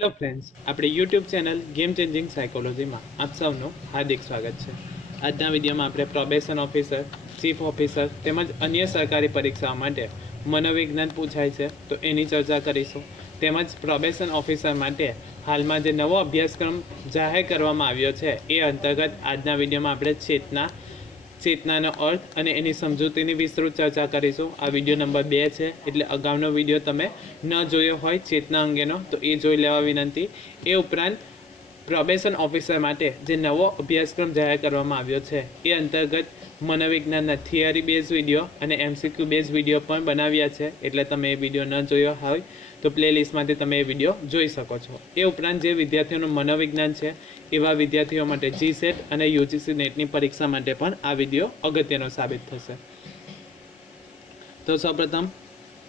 Hello friends આપણી YouTube channel game changing સાયકોલોજીમાં આપ સૌનું હાર્દિક સ્વાગત છે. આજના વિડીયોમાં આપણે પ્રોબેશન ઓફિસર ચીફ ઓફિસર તેમજ અન્ય સરકારી પરીક્ષાઓ માટે મનોવિજ્ઞાન પૂછાય છે, તો એની ચર્ચા કરીશું. તેમજ પ્રોબેશન ઓફિસર માટે હાલમાં જે નવો અભ્યાસક્રમ જાહેર કરવામાં આવ્યો છે, એ અંતર્ગત આજના વિડીયોમાં આપણે ચેતના ચેતનાનો અર્થ અને એની સમજૂતીની વિસ્તૃત ચર્ચા કરીશું. આ વીડિયો નંબર બે છે, એટલે અગાઉનો વીડિયો તમે ન જોયો હોય ચેતના અંગેનો, તો એ જોઈ લેવા વિનંતી. એ ઉપરાંત પ્રોબેશન ઓફિસર માટે જે નવો અભ્યાસક્રમ જાહેર કરવામાં આવ્યો છે, એ અંતર્ગત મનોવિજ્ઞાનના થિયરી બેઝ વીડિયો અને એમસીક્યુ બેઝ વીડિયો પણ બનાવ્યા છે. એટલે તમે એ વીડિયો ન જોયો હોય તો પ્લેલિસ્ટમાંથી તમે એ વીડિયો જોઈ શકો છો. એ ઉપરાંત જે વિદ્યાર્થીઓનું મનોવિજ્ઞાન છે, એવા વિદ્યાર્થીઓ માટે જી સેટ અને યુજીસી નેટની પરીક્ષા માટે પણ આ વીડિયો અગત્યનો સાબિત થશે. તો સૌપ્રથમ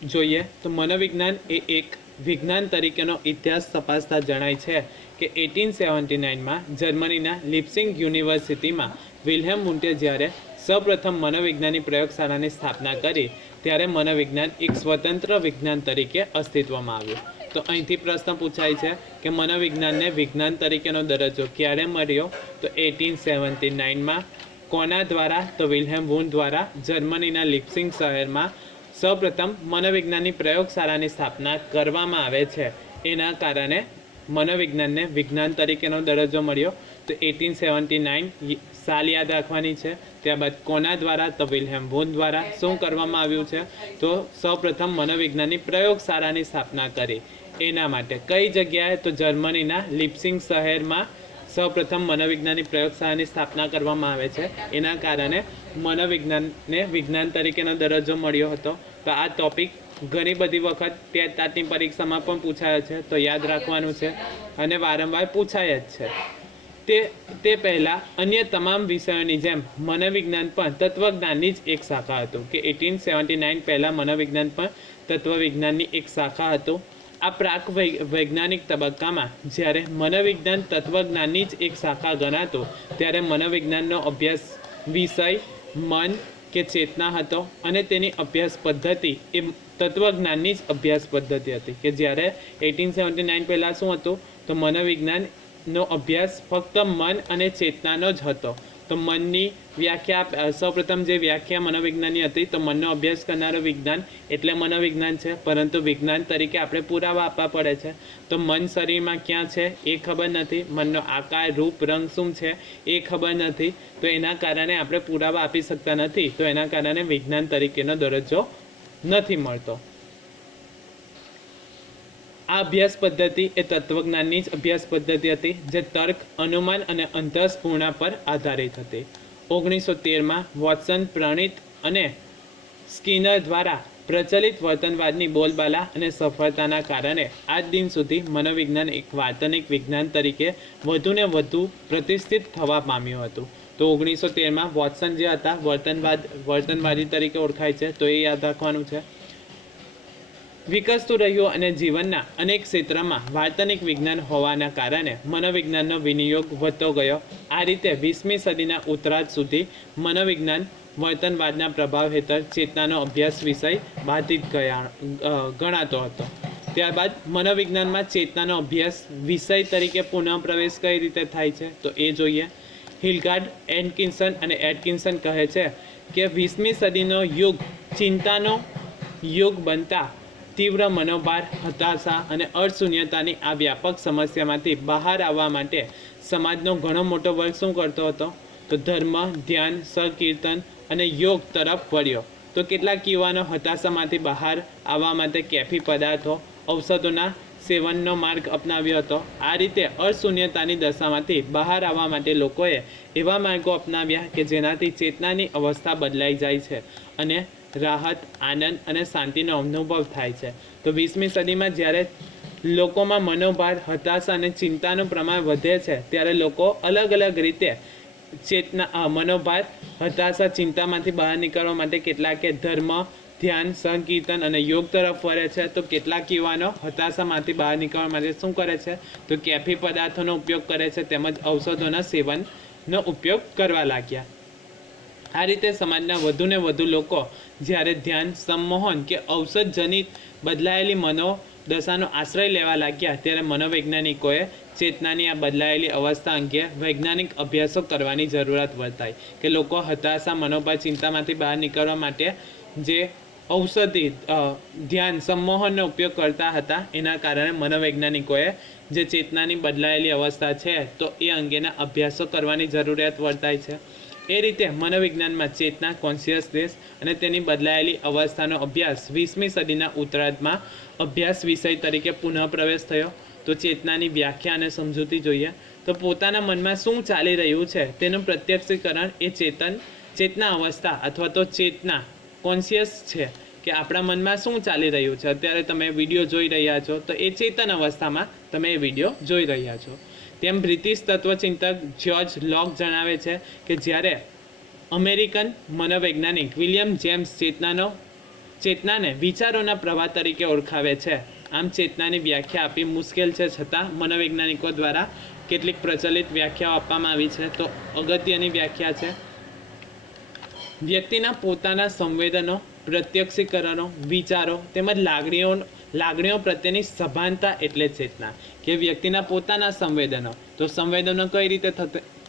જોઈએ તો મનોવિજ્ઞાન એ એક વિજ્ઞાન તરીકેનો ઇતિહાસ તપાસતા જણાય છે. કે એટીન સેવન્ટી નાઇનમાં જર્મનીના લિપ્સિંગ યુનિવર્સિટીમાં વિલ્હેમ મુન્ટે જ્યારે સૌપ્રથમ મનોવિજ્ઞાનની પ્રયોગશાળાની સ્થાપના કરી, ત્યારે મનોવિજ્ઞાન એક સ્વતંત્ર વિજ્ઞાન તરીકે અસ્તિત્વમાં આવ્યું. તો અહીંથી પ્રશ્ન પૂછાય છે કે મનોવિજ્ઞાનને વિજ્ઞાન તરીકેનો દરજ્જો ક્યારે મળ્યો? તો એટીન સેવન્ટી નાઇનમાં કોના દ્વારા? તો વિલ્હેમ વુન દ્વારા જર્મનીના લિપ્સિંગ શહેરમાં સૌપ્રથમ મનોવિજ્ઞાનની પ્રયોગશાળાની સ્થાપના કરવામાં આવે છે. એના કારણે મનોવિજ્ઞાનને વિજ્ઞાન તરીકેનો દરજ્જો મળ્યો. તો એટીન સેવન્ટી નાઇન સાલ યાદ રાખવાની છે. ત્યારબાદ કોના દ્વારા? તો વિલ્હેમ વોન દ્વારા. શું કરવામાં આવ્યું છે? તો સૌપ્રથમ મનોવિજ્ઞાનની પ્રયોગશાળાની સ્થાપના કરી. એના માટે કઈ જગ્યાએ? તો જર્મનીના લિપ્સિંગ શહેરમાં સૌપ્રથમ મનોવિજ્ઞાનની પ્રયોગશાળાની સ્થાપના કરવામાં આવે છે. એના કારણે મનોવિજ્ઞાનને વિજ્ઞાન તરીકેનો દરજ્જો મળ્યો હતો. તો આ ટોપિક ઘણી બધી વખત તે ટાટની પરીક્ષામાં પણ પૂછાયો છે, તો યાદ રાખવાનું છે અને વારંવાર પૂછાય જ છે. તે તે પહેલાં અન્ય તમામ વિષયોની જેમ મનોવિજ્ઞાન પણ તત્વજ્ઞાનની જ એક શાખા હતું કે એટીન સેવન્ટી નાઇન પહેલાં મનોવિજ્ઞાન પણ તત્વવિજ્ઞાનની એક શાખા હતું. આ પ્રાક વૈજ્ઞાનિક તબક્કામાં જ્યારે મનોવિજ્ઞાન તત્વજ્ઞાનની જ એક શાખા ગણાતું, ત્યારે મનોવિજ્ઞાનનો અભ્યાસ વિષય, મન કે ચેતના હતો અને તેની અભ્યાસ પદ્ધતિ એ તત્વજ્ઞાનની જ અભ્યાસ પદ્ધતિ હતી કે જ્યારે એટીન સેવન્ટી નાઇન પહેલાં શું હતું? તો મનોવિજ્ઞાનનો અભ્યાસ ફક્ત મન અને ચેતનાનો જ હતો. તો મનની વ્યાખ્યા સૌપ્રથમ જે વ્યાખ્યા મનોવિજ્ઞાનની હતી, તો મનનો અભ્યાસ કરનારો વિજ્ઞાન એટલે મનોવિજ્ઞાન છે, પરંતુ વિજ્ઞાન તરીકે આપણે પુરાવા આપવા પડે છે. તો મન શરીરમાં ક્યાં છે, એ ખબર નથી. મનનો આકાર, રૂપ, રંગ શું છે, એ ખબર નથી. તો એના કારણે આપણે પુરાવા આપી શકતા નથી. તો એના કારણે વિજ્ઞાન તરીકેનો દરજ્જો નથી મળતો. આ અભ્યાસ પદ્ધતિ એ તત્વજ્ઞાનની જ અભ્યાસ પદ્ધતિ હતી, જે તર્ક, અનુમાન અને અંતઃસ્ફૂર્ણા પર આધારિત હતી. ઓગણીસો તેરમાં વોટસન પ્રણીત અને સ્કિનર દ્વારા પ્રચલિત વર્તનવાદની બોલબાલા અને સફળતાના કારણે આજ દિન સુધી મનોવિજ્ઞાન એક વાર્તનિક વિજ્ઞાન તરીકે વધુને વધુ પ્રતિષ્ઠિત થવા પામ્યું હતું. તો ઓગણીસો તેરમાં વોટસન જે હતા, વર્તનવાદ, વર્તનવાદી તરીકે ઓળખાય છે, તો એ યાદ રાખવાનું છે. વિકસતું રહ્યું અને જીવનના અનેક ક્ષેત્રમાં વાર્તનિક વિજ્ઞાન હોવાના કારણે મનોવિજ્ઞાનનો વિનિયોગ વધતો ગયો. આ રીતે વીસમી સદીના ઉત્તરાર્ધ સુધી મનોવિજ્ઞાન વર્તનવાદના પ્રભાવ હેઠળ ચેતનાનો અભ્યાસ વિષય બાધિત ગયા ગણાતો હતો. ત્યારબાદ મનોવિજ્ઞાનમાં ચેતનાનો અભ્યાસ વિષય તરીકે પુનઃપ્રવેશ કઈ રીતે થાય છે? તો એ જોઈએ. હિલગાર્ડ એન્ડકિન્સન અને એટકિન્સન કહે છે કે વીસમી સદીનો યુગ ચિંતાનો યુગ બનતા તીવ્ર મનોભાર, હતાશા અને અર્થશૂન્યતાની આ વ્યાપક સમસ્યામાંથી બહાર આવવા માટે સમાજનો ઘણો મોટો વર્ગ શું કરતો હતો? તો ધર્મ, ધ્યાન, સકીર્તન અને યોગ તરફ વળ્યો. તો કેટલાક યુવાનો હતાશામાંથી બહાર આવવા માટે કેફી પદાર્થો, ઔષધોના સેવનનો માર્ગ અપનાવ્યો હતો. આ રીતે અશૂન્યતાની દશામાંથી બહાર આવવા માટે લોકોએ એવા માર્ગો અપનાવ્યા કે જેનાથી ચેતનાની અવસ્થા બદલાઈ જાય છે અને રાહત, આનંદ અને શાંતિનો અનુભવ થાય છે. તો વીસમી સદીમાં જ્યારે લોકોમાં મનોભાર, હતાશા અને ચિંતાનું પ્રમાણ વધે છે, ત્યારે લોકો અલગ અલગ રીતે ચેતના મનોભાર, હતાશા, ચિંતામાંથી બહાર નીકળવા માટે કેટલાકે ધર્મ, ધ્યાન, સંકીર્તન અને યોગ તરફ વળે છે. તો કેટલાક યુવાનો હતાશામાંથી બહાર નીકળવા માટે શું કરે છે? તો કેફી પદાર્થોનો ઉપયોગ કરે છે, તેમજ ઔષધોના સેવનનો ઉપયોગ કરવા લાગ્યા. આ રીતે સમાજના વધુને વધુ લોકો જ્યારે ધ્યાન, સંમોહન કે ઔષધજનિત બદલાયેલી મનોદશાનો આશ્રય લેવા લાગ્યા, ત્યારે મનોવૈજ્ઞાનિકોએ ચેતનાની આ બદલાયેલી અવસ્થા અંગે વૈજ્ઞાનિક અભ્યાસો કરવાની જરૂરત વર્તાઈ કે લોકો હતાશા મનોભાવ ચિંતામાંથી બહાર નીકળવા માટે જે ઔષધિ ધ્યાન, સંમોહનનો ઉપયોગ કરતા હતા, એના કારણે મનોવૈજ્ઞાનિકોએ જે ચેતનાની બદલાયેલી અવસ્થા છે, તો એ અંગેના અભ્યાસો કરવાની જરૂરિયાત વર્તાય છે. એ રીતે મનોવિજ્ઞાનમાં ચેતના કોન્શિયસનેસ અને તેની બદલાયેલી અવસ્થાનો અભ્યાસ વીસમી સદીના ઉત્તરાર્ધમાં અભ્યાસ વિષય તરીકે પુનઃપ્રવેશ થયો. તો ચેતનાની વ્યાખ્યા અને સમજૂતી જોઈએ. તો પોતાના મનમાં શું ચાલી રહ્યું છે? તેનું પ્રત્યક્ષીકરણ એ ચેતન, ચેતના અવસ્થા અથવા તો ચેતના કોન્શિયસ છે કે આપણા મનમાં શું ચાલી રહ્યું છે. અત્યારે તમે વીડિયો જોઈ રહ્યા છો તો એ ચેતન અવસ્થામાં તમે એ વીડિયો જોઈ રહ્યા છો. તેમ બ્રિટિશ તત્વચિંતક જ્યોર્જ લોક જણાવે છે કે જ્યારે અમેરિકન મનોવૈજ્ઞાનિક વિલિયમ જેમ્સ ચેતનાનો, ચેતનાને વિચારોના પ્રવાહ તરીકે ઓળખાવે છે. આમ ચેતનાની વ્યાખ્યા આપી મુશ્કેલ છે છતાં મનોવૈજ્ઞાનિકો દ્વારા કેટલીક પ્રચલિત વ્યાખ્યાઓ આપવામાં આવી છે. તો અગત્યની વ્યાખ્યા છે. વ્યક્તિના પોતાના સંવેદનો, પ્રત્યક્ષીકરણો, વિચારો તેમજ લાગણીઓ લાગણીઓ પ્રત્યેની સભાનતા એટલે ચેતના. કે વ્યક્તિના પોતાના સંવેદનો. તો સંવેદનો કઈ રીતે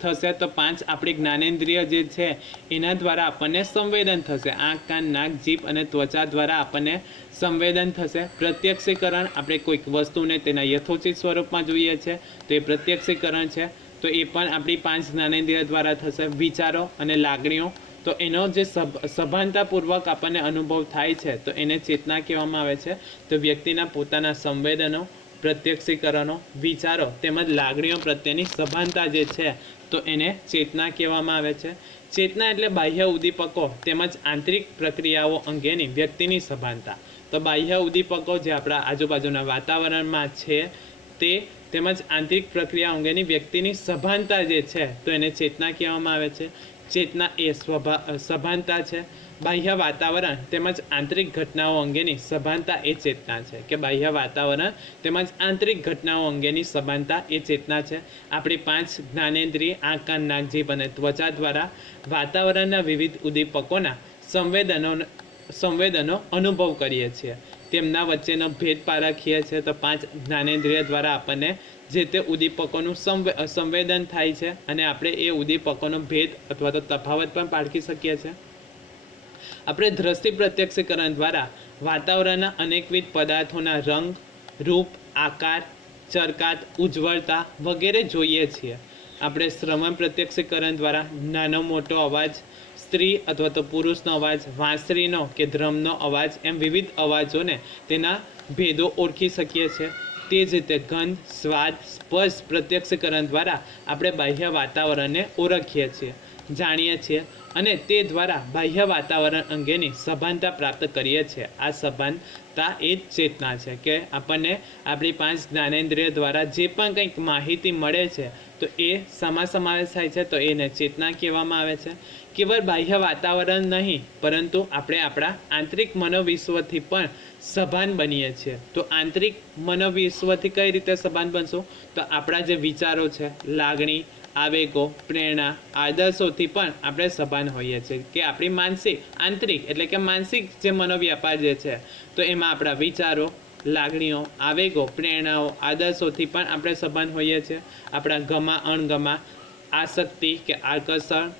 થશે? તો પાંચ આપણી જ્ઞાનેન્દ્રિય જે છે, એના દ્વારા આપણને સંવેદન થશે. આંખ, કાન, નાક, જીભ અને ત્વચા દ્વારા આપણને સંવેદન થશે. પ્રત્યક્ષીકરણ આપણે કોઈક વસ્તુને તેના યથોચિત સ્વરૂપમાં જોઈએ છે. તો એ પ્રત્યક્ષીકરણ છે. તો એ પણ આપણી પાંચ જ્ઞાનેન્દ્રિય દ્વારા થશે. વિચારો અને લાગણીઓ તો એનો જે સભ સભાનતાપૂર્વક આપણને અનુભવ થાય છે, તો એને ચેતના કહેવામાં આવે છે. તો વ્યક્તિના પોતાના સંવેદનો, પ્રત્યક્ષીકરણો, વિચારો તેમજ લાગણીઓ પ્રત્યેની સભાનતા જે છે, તો એને ચેતના કહેવામાં આવે છે. ચેતના એટલે બાહ્ય ઉદ્દીપકો તેમજ આંતરિક પ્રક્રિયાઓ અંગેની વ્યક્તિની સભાનતા. તો બાહ્ય ઉદ્દીપકો જે આપણા આજુબાજુના વાતાવરણમાં છે, તે તેમજ આંતરિક પ્રક્રિયા અંગેની વ્યક્તિની સભાનતા જે છે, તો એને ચેતના કહેવામાં આવે છે. ચેતના એ સ્વભા સભાનતા છે. બાહ્ય વાતાવરણ તેમજ આંતરિક ઘટનાઓ અંગેની સભાનતા એ ચેતના છે. કે બાહ્ય વાતાવરણ તેમજ આંતરિક ઘટનાઓ અંગેની સભાનતા એ ચેતના છે. આપણી પાંચ જ્ઞાનેન્દ્રિય, આંખ, કાન, નાક, જીભ અને ત્વચા દ્વારા વાતાવરણના વિવિધ ઉદ્દીપકોના સંવેદનો સંવેદનો અનુભવ કરીએ છીએ. તેમના વચ્ચેનો ભેદ પારખીએ છીએ તો પાંચ જ્ઞાનેન્દ્રિય દ્વારા આપણને જે તે ઉદ્દીપકોનું સંવે, સંવેદન થાય છે અને આપણે એ ઉદ્દીપકોનો ભેદ અથવા તો તફાવત પણ પારખી શકીએ છીએ. આપણે દ્રષ્ટિ પ્રત્યક્ષીકરણ દ્વારા વાતાવરણના અનેકવિધ પદાર્થોના રંગ, રૂપ, આકાર, ચરકાત, ઉજ્જવળતા વગેરે જોઈએ છીએ. આપણે શ્રવણ પ્રત્યક્ષીકરણ દ્વારા નાનો મોટો અવાજ સ્ત્રી અથવા તો પુરુષનો અવાજ વાંસરીનો કે ધ્રમનો અવાજ એમ વિવિધ અવાજોને તેના ભેદો ઓળખી શકીએ છીએ. તે જ રીતે ગંધ, સ્વાદ, સ્પર્શ પ્રત્યક્ષીકરણ દ્વારા આપણે બાહ્ય વાતાવરણને ઓળખીએ છીએ, જાણીએ છીએ અને તે દ્વારા બાહ્ય વાતાવરણ અંગેની સભાનતા પ્રાપ્ત કરીએ છીએ. આ સભાનતા એ જ ચેતના છે કે આપણને આપણી પાંચ જ્ઞાનેન્દ્રિય દ્વારા જે પણ કંઈક માહિતી મળે છે તો એ સમા સમાવેશ થાય છે, તો એને ચેતના કહેવામાં આવે છે. કેવળ બાહ્ય વાતાવરણ નહીં, પરંતુ આપણે આપણા આંતરિક મનોવિશ્વથી પણ સભાન બનીએ છીએ. તો આંતરિક મનોવિશ્વથી કઈ રીતે સભાન બનશું? તો આપણા જે વિચારો છે, લાગણી, આવેગો, પ્રેરણા, આદર્શોથી પણ આપણે સભાન હોઈએ છીએ. કે આપણી માનસિક, આંતરિક, એટલે કે માનસિક જે મનોવ્યાપાર જે છે, તો એમાં આપણા વિચારો લાગણીઓ, આવેગો, પ્રેરણાઓ, આદર્શોથી પણ આપણે સભાન હોઈએ છીએ. આપણા ગમા, અણગમા, આસક્તિ કે આકર્ષણ,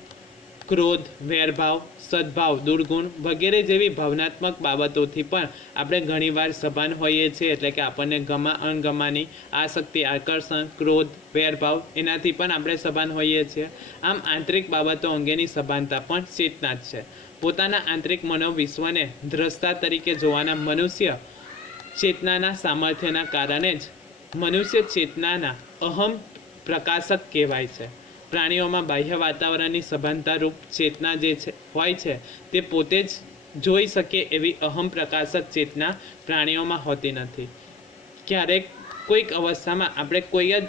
ક્રોધ, વેરભાવ, સદભાવ, દુર્ગુણ વગેરે જેવી ભાવનાત્મક બાબતોથી પણ આપણે ઘણીવાર સભાન હોઈએ છીએ. એટલે કે આપણને ગમા, અણગમાની આસક્તિ, આકર્ષણ, ક્રોધ, વેરભાવ એનાથી પણ આપણે સભાન હોઈએ છીએ. આમ આંતરિક બાબતો અંગેની સભાનતા પણ ચેતના જ છે. પોતાના આંતરિક મનોવિશ્વને દ્રષ્ટા તરીકે જોવાના મનુષ્ય ચેતનાના સામર્થ્યના કારણે જ મનુષ્ય ચેતનાના અહમ પ્રકાશક કહેવાય છે. પ્રાણીઓમાં બાહ્ય વાતાવરણની સભાનતા રૂપ ચેતના જે છે, હોય છે, તે પોતે જ જોઈ શકે એવી અહમ પ્રકાશક ચેતના પ્રાણીઓમાં હોતી નથી. ક્યારેક કોઈક અવસ્થામાં આપણે કોઈ જ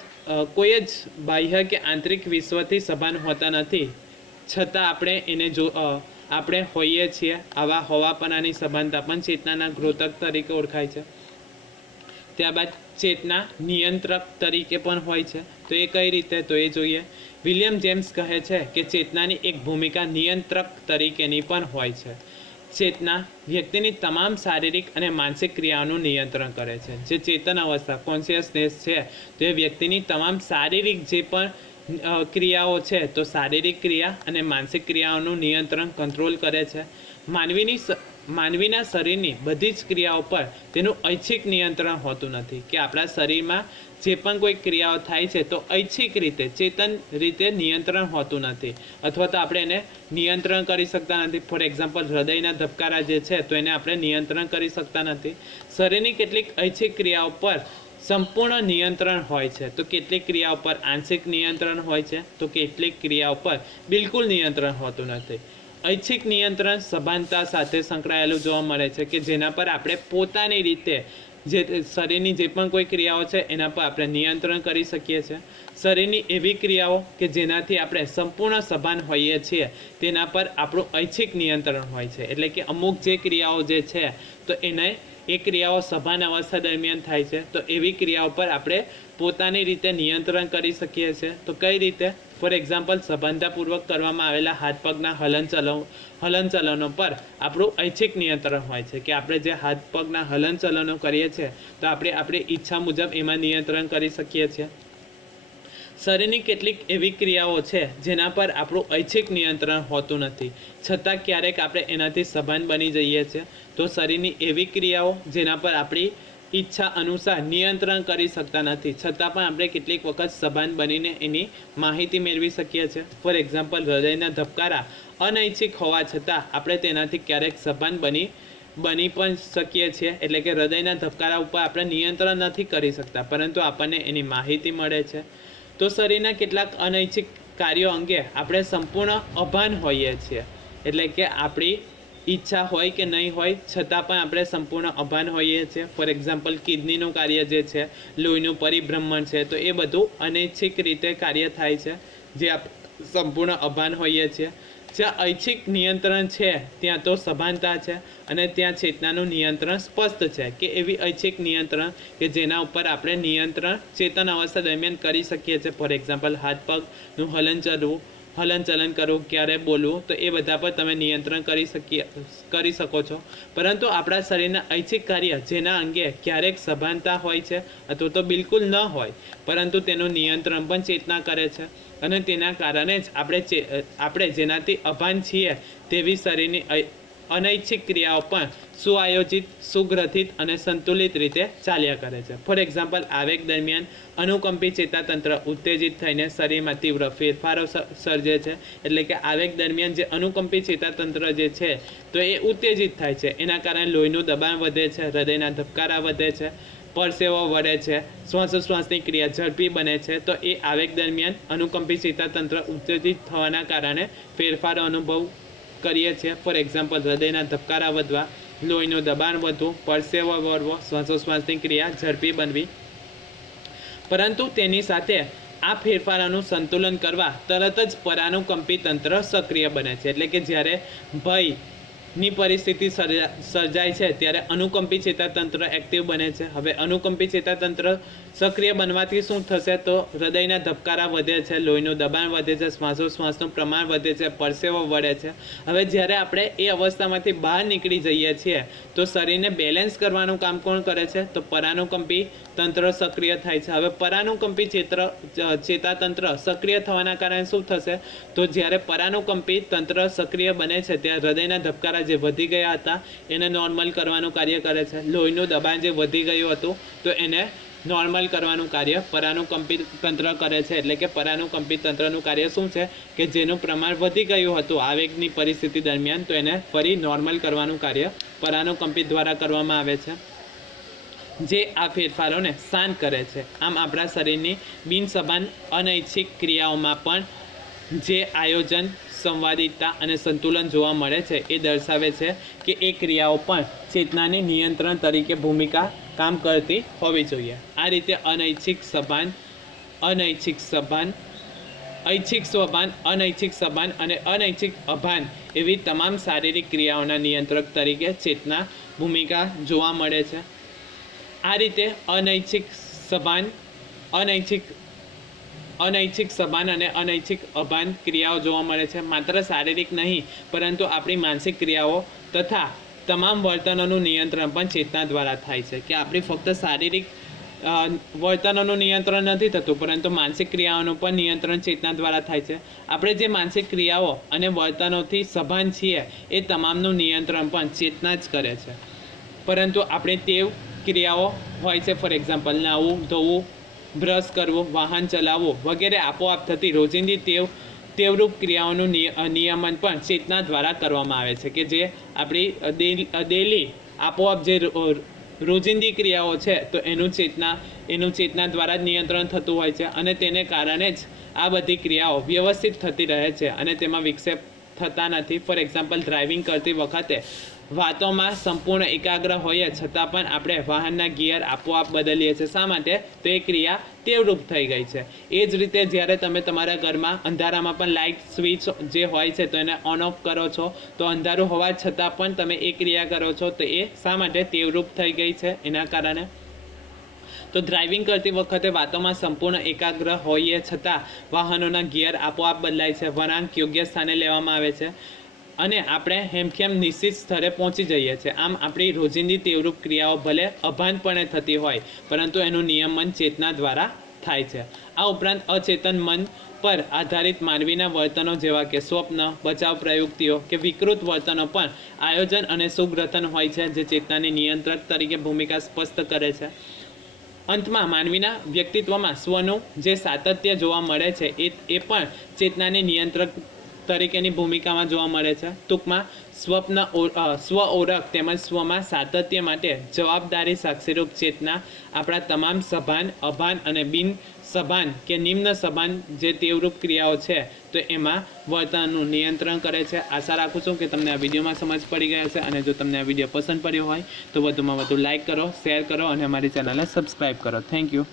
કોઈ જ બાહ્ય કે આંતરિક વિશ્વથી સભાન હોતા નથી. છતાં આપણે એને જો આપણે હોઈએ છીએ, આવા હોવાપણાની સભાનતા પણ ચેતનાના ગ્રોતક તરીકે ઓળખાય છે. ત્યારબાદ ચેતના નિયંત્રક તરીકે પણ હોય છે. તો એ કઈ રીતે? તો એ જોઈએ. વિલિયમ જેમ્સ કહે છે કે ચેતનાની એક ભૂમિકા નિયંત્રક તરીકેની પણ હોય છે. ચેતના વ્યક્તિની તમામ શારીરિક અને માનસિક ક્રિયાઓનું નિયંત્રણ કરે છે. જે ચેતન અવસ્થા કોન્શિયસનેસ છે, તે વ્યક્તિની તમામ શારીરિક જે પણ ક્રિયાઓ છે, તો શારીરિક ક્રિયા અને માનસિક ક્રિયાઓનું નિયંત્રણ કંટ્રોલ કરે છે. માનવીની માનવીના શરીરની બધી જ ક્રિયાઓ પર તેનું ઐચ્છિક નિયંત્રણ હોતું નથી કે આપણા શરીરમાં જે પણ કોઈ ક્રિયાઓ થાય છે, તો ઐચ્છિક રીતે, ચેતન રીતે નિયંત્રણ હોતું નથી. અથવા તો આપણે એને નિયંત્રણ કરી શકતા નથી. ફોર એક્ઝામ્પલ હૃદયના ધબકારા જે છે, તો એને આપણે નિયંત્રણ કરી શકતા નથી. શરીરની કેટલીક ઐચ્છિક ક્રિયાઓ પર સંપૂર્ણ નિયંત્રણ હોય છે. તો કેટલીક ક્રિયાઓ પર આંશિક નિયંત્રણ હોય છે, તો કેટલીક ક્રિયાઓ પર બિલકુલ નિયંત્રણ હોતું નથી. ઐચ્છિક નિયંત્રણ સભાનતા સાથે સંકળાયેલું જોવા મળે છે કે જેના પર આપણે પોતાની રીતે જે શરીરની જે પણ કોઈ ક્રિયાઓ છે, એના પર આપણે નિયંત્રણ કરી શકીએ છીએ. શરીરની એવી ક્રિયાઓ કે જેનાથી આપણે સંપૂર્ણ સભાન હોઈએ છીએ, તેના પર આપણું ઐચ્છિક નિયંત્રણ હોય છે. એટલે કે અમુક જે ક્રિયાઓ જે છે, તો એને એ ક્રિયાઓ સભાન અવસ્થા દરમિયાન થાય છે, તો એવી ક્રિયાઓ પર આપણે પોતાની રીતે નિયંત્રણ કરી શકીએ છીએ. તો કઈ રીતે? ફોર એક્ઝામ્પલ સભાનતાપૂર્વક કરવામાં આવેલા હાથ પગના હલનચલન, હલનચલનો પર આપણું ઐચ્છિક નિયંત્રણ હોય છે, કે આપણે જે હાથ પગના હલનચલનો કરીએ છીએ, તો આપણે આપણી ઈચ્છા મુજબ એમાં નિયંત્રણ કરી શકીએ છીએ. શરીરની કેટલીક એવી ક્રિયાઓ છે જેના પર આપણું ઐચ્છિક નિયંત્રણ હોતું નથી. છતાં ક્યારેક આપણે એનાથી સભાન બની જઈએ છીએ તો શરીરની એવી ક્રિયાઓ જેના પર આપણી ઈચ્છા અનુસાર નિયંત્રણ કરી શકતા નથી. છતાં પણ આપણે કેટલીક વખત સભાન બનીને એની માહિતી મેળવી શકીએ છીએ. ફોર એક્ઝામ્પલ, હૃદયના ધબકારા અનૈચ્છિક હોવા છતાં આપણે તેનાથી ક્યારેક સભાન બની બની પણ શકીએ છીએ. એટલે કે હૃદયના ધબકારા ઉપર આપણે નિયંત્રણ નથી કરી શકતા, પરંતુ આપણને એની માહિતી મળે છે. તો શરીરના કેટલાક અનૈચ્છિક કાર્યો અંગે આપણે સંપૂર્ણ અભાન હોઈએ છીએ. એટલે કે આપણી ઈચ્છા હોય કે નહીં હોય, છતાં પણ આપણે સંપૂર્ણ અભાન હોઈએ છીએ. ફોર એક્ઝામ્પલ કિડનીનું કાર્ય જે છે, લોહીનું પરિભ્રમણ છે, તો એ બધું અનૈચ્છિક રીતે કાર્ય થાય છે, જે આપ, સંપૂર્ણ અભાન હોઈએ છીએ. જ્યાં ઐચ્છિક નિયંત્રણ છે, ત્યાં તો સભાનતા છે અને ત્યાં ચેતનાનું નિયંત્રણ સ્પષ્ટ છે કે એવી ઐચ્છિક નિયંત્રણ કે જેના ઉપર આપણે નિયંત્રણ ચેતન અવસ્થા દરમિયાન કરી શકીએ છીએ. ફોર એક્ઝામ્પલ હાથ પગનું હલન ચલવું હલનચલન કરવું ક્યારે બોલવું તો એ બધા પર તમે નિયંત્રણ કરી શકીએ, કરી શકો છો. પરંતુ આપણા શરીરના ઐચ્છિક કાર્ય જેના અંગે ક્યારેક સભાનતા હોય છે, અથવા તો બિલકુલ ન હોય, પરંતુ તેનું નિયંત્રણ પણ ચેતના કરે છે. અને તેના કારણે જ આપણે આપણે જેનાથી અભાન છીએ, તેવી શરીરની અનૈચ્છિક ક્રિયાઓ પણ સુઆયોજિત, સુગ્રથિત અને સંતુલિત રીતે ચાલ્યા કરે છે. ફોર એક્ઝામ્પલ આવેગ દરમિયાન અનુકંપી ચેતાતંત્ર ઉત્તેજિત થઈને શરીરમાં તીવ્ર ફેરફારો સર્જે છે. એટલે કે આવેગ દરમિયાન જે અનુકંપી ચેતાતંત્ર જે છે, તો એ ઉત્તેજિત થાય છે. એના કારણે લોહીનું દબાણ વધે છે, હૃદયના ધબકારા વધે છે, પરસેવો વળે છે, શ્વાસોશ્વાસની ક્રિયા ઝડપી બને છે, તો એ આવેગ દરમિયાન અનુકંપી ચેતાતંત્ર ઉત્તેજિત થવાના કારણે ફેરફારો અનુભવ કરીએ છીએ. ફોર એક્ઝામ્પલ હૃદયના ધબકારા વધવા, લોહીનું દબાણ વધવું, પરસેવો વળવો, શ્વાસોશ્વાસની ક્રિયા, ઝડપી બનવી. પરંતુ તેની સાથે આ ફેરફારોનું સંતુલન કરવા તરત જ પરાનુકંપી તંત્ર સક્રિય બને છે. એટલે કે જ્યારે ભયની પરિસ્થિતિ સર્જા, સર્જાય છે, ત્યારે અનુકંપી ચેતાતંત્ર એક્ટિવ બને છે. હવે અનુકંપી ચેતાતંત્ર સક્રિય બનવાથી શું થશે? તો હૃદયના ધબકારા વધે છે, લોહીનું દબાણ વધે છે, શ્વાસોશ્વાસનું પ્રમાણ વધે છે, પરસેવો વળે છે. હવે જ્યારે આપણે એ અવસ્થામાંથી બહાર નીકળી જઈએ છીએ, તો શરીરને બેલેન્સ કરવાનું કામ કોણ કરે છે? તો પરાનુકંપી તંત્ર સક્રિય થાય છે. હવે પરાનુકંપી ચેત્ર ચેતાતંત્ર સક્રિય થવાના કારણે શું થશે? તો જ્યારે પરાનુકંપી તંત્ર સક્રિય બને છે ત્યારે હૃદયના ધબકારા જે વધી ગયા હતા, એને નોર્મલ કરવાનું કાર્ય કરે છે. લોહીનું દબાણ જે વધી ગયું હતું, તો એને નોર્મલ કરવાનું કાર્ય પરાનુકંપી તંત્ર કરે છે. એટલે કે પરાનુકંપી તંત્રનું કાર્ય શું છે? કે જેનું પ્રમાણ વધી ગયું હતું આવેગની પરિસ્થિતિ દરમિયાન, તો એને ફરી નોર્મલ કરવાનું કાર્ય પરાનુકંપી દ્વારા કરવામાં આવે છે. જે આ ફેરફારોને શાંત કરે છે. આમ આપણા શરીરની બિનસભાન અનૈચ્છિક ક્રિયાઓમાં પણ જે આયોજન, સંવાદિતા અને સંતુલન જોવા મળે છે, એ દર્શાવે છે કે એ ક્રિયાઓ પણ ચેતનાની નિયંત્રણ તરીકે ભૂમિકા કામ કરતી હોવી જોઈએ. આ રીતે અનૈચ્છિક સભાન અનૈચ્છિક સભાન ઐચ્છિક સ્વભાન અનૈચ્છિક સભાન અને અનૈચ્છિક અભાન એવી તમામ શારીરિક ક્રિયાઓના નિયંત્રક તરીકે ચેતના ભૂમિકા જોવા મળે છે. આ રીતે અનૈચ્છિક સભાન, અનૈચ્છિક અનૈચ્છિક સભાન અને અનૈચ્છિક અભાન ક્રિયાઓ જોવા મળે છે. માત્ર શારીરિક નહીં, પરંતુ આપણી માનસિક ક્રિયાઓ તથા તમામ વર્તનોનું નિયંત્રણ પણ ચેતના દ્વારા થાય છે કે આપણી ફક્ત શારીરિક વર્તનોનું નિયંત્રણ નથી થતું, પરંતુ માનસિક ક્રિયાઓનું પણ નિયંત્રણ ચેતના દ્વારા થાય છે. આપણે જે માનસિક ક્રિયાઓ અને વર્તનોથી સભાન છીએ, એ તમામનું નિયંત્રણ પણ ચેતના જ કરે છે. પરંતુ આપણે ટેવ ક્રિયાઓ હોય છે. ફોર એક્ઝામ્પલ નાવું, ધોવું, બ્રશ કરવું, વાહન ચલાવવું વગેરે આપોઆપ થતી રોજિંદી ટેવ તેવરૂપ ક્રિયાઓનું નિય- નિયમન પણ ચેતના દ્વારા કરવામાં આવે છે કે જે આપણી ડેલી આપોઆપ જે રોજિંદી ક્રિયાઓ છે તો એનું ચેતના એનું ચેતના દ્વારા જ નિયંત્રણ થતું હોય છે અને તેને કારણે જ આ બધી ક્રિયાઓ વ્યવસ્થિત થતી રહે છે અને તેમાં વિક્ષેપ થતા નથી. ફોર એક્ઝામ્પલ ડ્રાઇવિંગ કરતી વખતે વાતોમાં સંપૂર્ણ એકાગ્ર હોઈએ છતાં પણ આપણે વાહનના ગિયર આપોઆપ બદલીએ છીએ. શા માટે? તો એ ક્રિયા તેવરૂપ થઈ ગઈ છે. એ જ રીતે જ્યારે તમે તમારા ઘરમાં અંધારામાં પણ લાઇટ સ્વિચ જે હોય છે તો એને ઓન ઓફ કરો છો, તો અંધારું હોવા છતાં પણ તમે એ ક્રિયા કરો છો તો એ શા માટે તેવરૂપ થઈ ગઈ છે? એના કારણે? તો ડ્રાઇવિંગ કરતી વખતે વાતોમાં સંપૂર્ણ એકાગ્ર હોઈએ છતાં વાહનોના ગિયર આપોઆપ બદલાય છે. વળાંક યોગ્ય સ્થાને લેવામાં આવે છે. અને આપણે હેમખેમ નિશ્ચિત સ્તરે પહોંચી જઈએ છીએ. આમ આપણી રોજિંદી તેવરૂપ ક્રિયાઓ ભલે અભાનપણે થતી હોય, પરંતુ એનું નિયમન ચેતના દ્વારા થાય છે. આ ઉપરાંત અચેતન મન પર આધારિત માનવીના વર્તનો જેવા કે સ્વપ્ન, બચાવ પ્રયુક્તિઓ કે વિકૃત વર્તનો પણ આયોજન અને સુગ્રથન હોય છે, જે ચેતનાની નિયંત્રક તરીકે ભૂમિકા સ્પષ્ટ કરે છે. અંતમાં માનવીના વ્યક્તિત્વમાં સ્વનું જે સાતત્ય જોવા મળે છે, એ એ પણ ચેતનાની નિયંત્રક તરીકેની ભૂમિકામાં જોવા મળે છે. ટૂંકમાં સ્વપ્ન સ્વ ઓળખ તેમજ સ્વમાં સાતત્ય માટે જવાબદારી, સાક્ષીરૂપ ચેતના આપણા તમામ સભાન, અભાન અને બિન સભાન કે નિમ્ન સભાન જે તેવરૂપ ક્રિયાઓ છે, તો એમાં વર્તનનું નિયંત્રણ કરે છે. આશા રાખું છું કે તમને આ વિડીયોમાં સમજ પડી ગયા છે અને જો તમને આ વીડિયો પસંદ પડ્યો હોય, તો વધુમાં વધુ લાઇક કરો, શેર કરો અને અમારી ચેનલને સબસ્ક્રાઈબ કરો. Thank you.